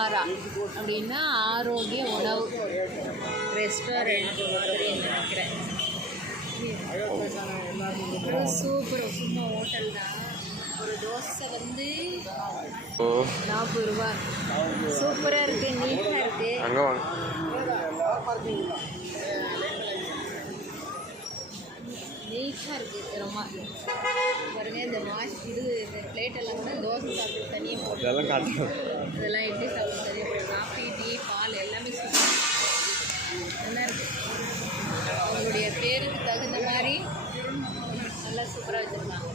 நிவாரா அப்படின்னா ஆரோக்கிய உணவு ரெஸ்டாரண்ட் மாதிரின்னு நினைக்கிறேன். சூப்பர், சும்மா ஹோட்டல் தான். ஒரு தோசை வந்து 40 ரூபா. சூப்பராக இருக்குது, நீட்டாக இருக்குது. நீட்டாக இருக்குது ரொம்ப. பாருங்க, இந்த இது இந்த பிளேட்டெல்லாம் கூட தோசை சாப்பிட்டு தனியாக போட்டு இதெல்லாம் இட்லி சாப்பிட்டு தனியாக போட்டு காஃபி டீ பால் எல்லாமே சூப்பர் நல்லா இருக்குது. அவங்களுடைய பேருக்கு தகுந்த மாதிரி நல்லா சூப்பராக வச்சுருக்காங்க.